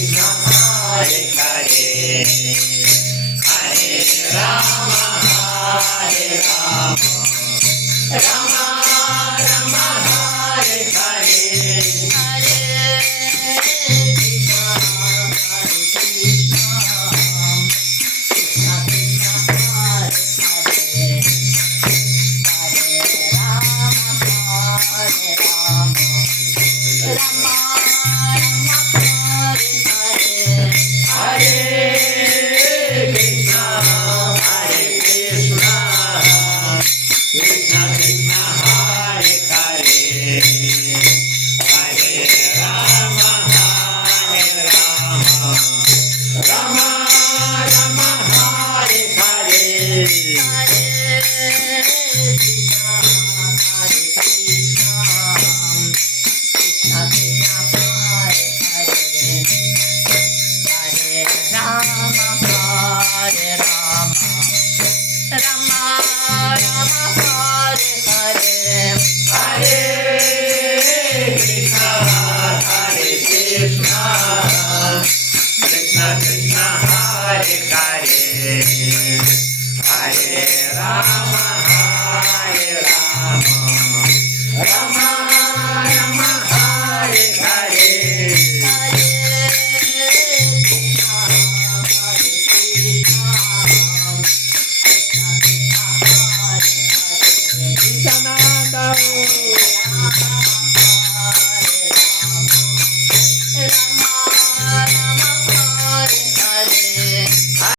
Hare Hare Hare Ram Hare Ram Ram Ram Hare Hare Hare Krishna Hare Krishna Krishna Hare Hare Hare Ram Hare Ram Ram Ram Hare Hare Hare Krishna Krishna Krishna Hare Hare Hare Ram Ram Ram Hare Hare Hare Krishna Krishna Krishna Hare Hare Hare Ram Ram Ram Hare Hare Hare Krishna Krishna Krishna Hare Hare Hare Ram Ram